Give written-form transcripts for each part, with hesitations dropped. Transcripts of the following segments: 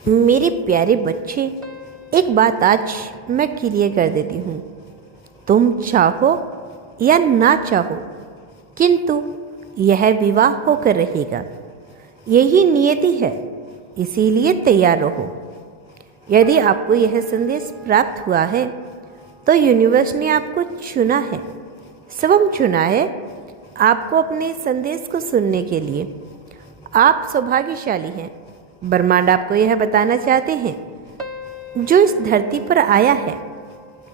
मेरे प्यारे बच्चे, एक बात आज मैं क्लियर कर देती हूँ। तुम चाहो या ना चाहो, किंतु यह विवाह होकर रहेगा। यही नियति है, इसीलिए तैयार रहो। यदि आपको यह संदेश प्राप्त हुआ है तो यूनिवर्स ने आपको चुना है, स्वयं चुना है आपको अपने संदेश को सुनने के लिए। आप सौभाग्यशाली हैं। ब्रह्मांड आपको यह बताना चाहते हैं, जो इस धरती पर आया है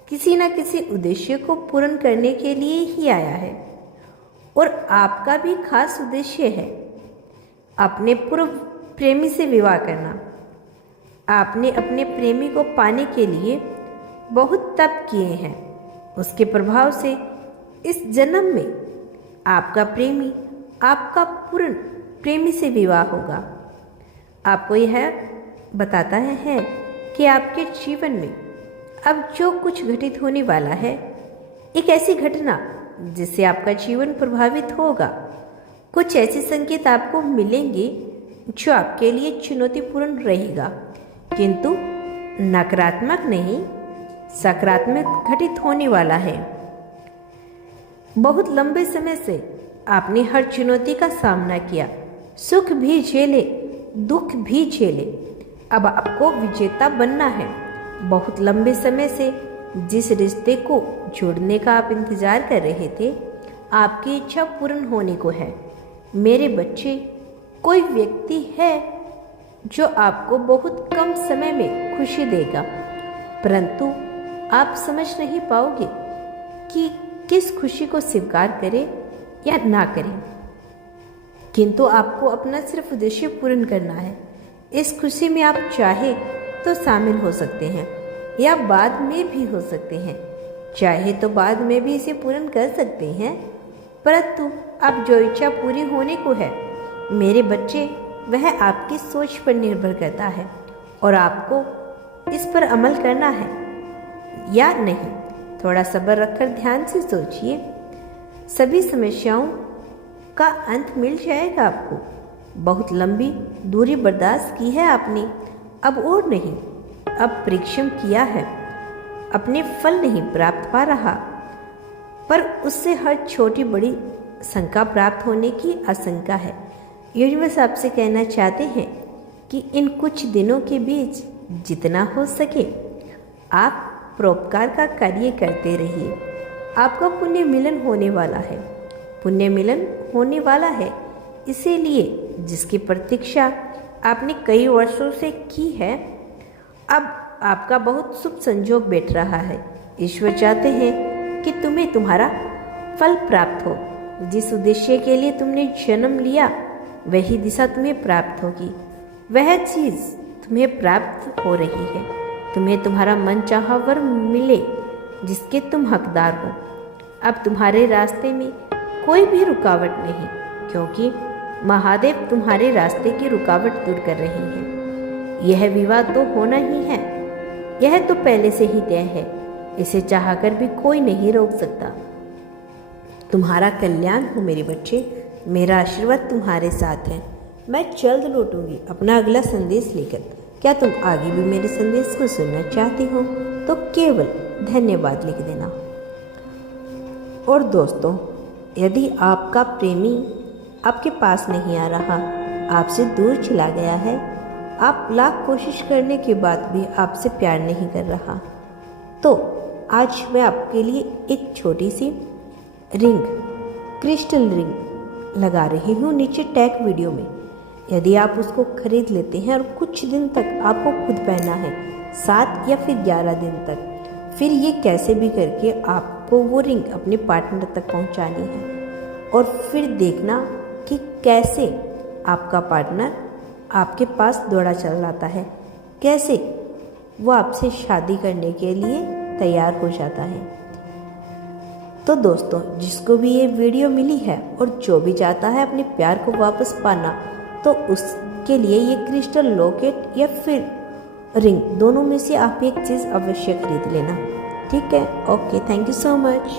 किसी न किसी उद्देश्य को पूर्ण करने के लिए ही आया है। और आपका भी खास उद्देश्य है अपने पूर्व प्रेमी से विवाह करना। आपने अपने प्रेमी को पाने के लिए बहुत तप किए हैं। उसके प्रभाव से इस जन्म में आपका प्रेमी आपका पूर्ण प्रेमी से विवाह होगा। आपको यह बताता है कि आपके जीवन में अब जो कुछ घटित होने वाला है, एक ऐसी घटना जिससे आपका जीवन प्रभावित होगा। कुछ ऐसे संकेत आपको मिलेंगे जो आपके लिए चुनौतीपूर्ण रहेगा, किंतु नकारात्मक नहीं, सकारात्मक घटित होने वाला है। बहुत लंबे समय से आपने हर चुनौती का सामना किया, सुख भी झेले, दुख भी झेले। अब आपको विजेता बनना है। बहुत लंबे समय से जिस रिश्ते को जोड़ने का आप इंतजार कर रहे थे, आपकी इच्छा पूर्ण होने को है। मेरे बच्चे, कोई व्यक्ति है जो आपको बहुत कम समय में खुशी देगा, परंतु आप समझ नहीं पाओगे कि किस खुशी को स्वीकार करें या ना करें। किंतु आपको अपना सिर्फ उद्देश्य पूर्ण करना है। इस खुशी में आप चाहे तो शामिल हो सकते हैं या बाद में भी हो सकते हैं। चाहे तो बाद में भी इसे पूर्ण कर सकते हैं, परंतु अब जो इच्छा पूरी होने को है मेरे बच्चे, वह आपकी सोच पर निर्भर करता है और आपको इस पर अमल करना है या नहीं। थोड़ा सब्र रखकर ध्यान से सोचिए। सभी समस्याओं का अंत मिल जाएगा आपको। बहुत लंबी दूरी बर्दाश्त की है आपने, अब और नहीं। अब परिश्रम किया है, अपने फल नहीं प्राप्त पा रहा, पर उससे हर छोटी बड़ी शंका प्राप्त होने की आशंका है। यूनिवर्स आपसे कहना चाहते हैं कि इन कुछ दिनों के बीच जितना हो सके आप परोपकार का कार्य करते रहिए। आपका पुण्य मिलन होने वाला है। पुण्य मिलन होने वाला है, इसीलिए जिसकी प्रतीक्षा आपने कई वर्षों से की है, अब आपका बहुत शुभ संजोग बैठ रहा है। ईश्वर चाहते हैं कि तुम्हें तुम्हारा फल प्राप्त हो। जिस उद्देश्य के लिए तुमने जन्म लिया, वही दिशा तुम्हें प्राप्त होगी। वह चीज़ तुम्हें प्राप्त हो रही है। तुम्हें तुम्हारा मनचाहा वर मिले जिसके तुम हकदार हो। अब तुम्हारे रास्ते में कोई भी रुकावट नहीं, क्योंकि महादेव तुम्हारे रास्ते की रुकावट दूर कर रहे हैं। यह विवाह तो होना ही है, यह तो पहले से ही तय है। इसे चाहकर भी कोई नहीं रोक सकता। तुम्हारा कल्याण हो मेरे बच्चे। मेरा आशीर्वाद तुम्हारे साथ है। मैं जल्द लौटूंगी अपना अगला संदेश लेकर। क्या तुम आगे भी मेरे संदेश को सुनना चाहते हो तो केवल धन्यवाद लिख देना। और दोस्तों, यदि आपका प्रेमी आपके पास नहीं आ रहा, आपसे दूर चला गया है, आप लाख कोशिश करने के बाद भी आपसे प्यार नहीं कर रहा, तो आज मैं आपके लिए एक छोटी सी रिंग, क्रिस्टल रिंग लगा रही हूँ नीचे टैग वीडियो में। यदि आप उसको खरीद लेते हैं और कुछ दिन तक आपको खुद पहनना है, 7 या फिर 11 दिन तक, फिर ये कैसे भी करके आपको वो रिंग अपने पार्टनर तक पहुंचानी है। और फिर देखना कि कैसे आपका पार्टनर आपके पास दौड़ा चल आता है, कैसे वो आपसे शादी करने के लिए तैयार हो जाता है। तो दोस्तों, जिसको भी ये वीडियो मिली है और जो भी चाहता है अपने प्यार को वापस पाना, तो उसके लिए ये क्रिस्टल लॉकेट या फिर रिंग, दोनों में से आप एक चीज़ अवश्य खरीद लेना। ठीक है? Okay, thank you so much.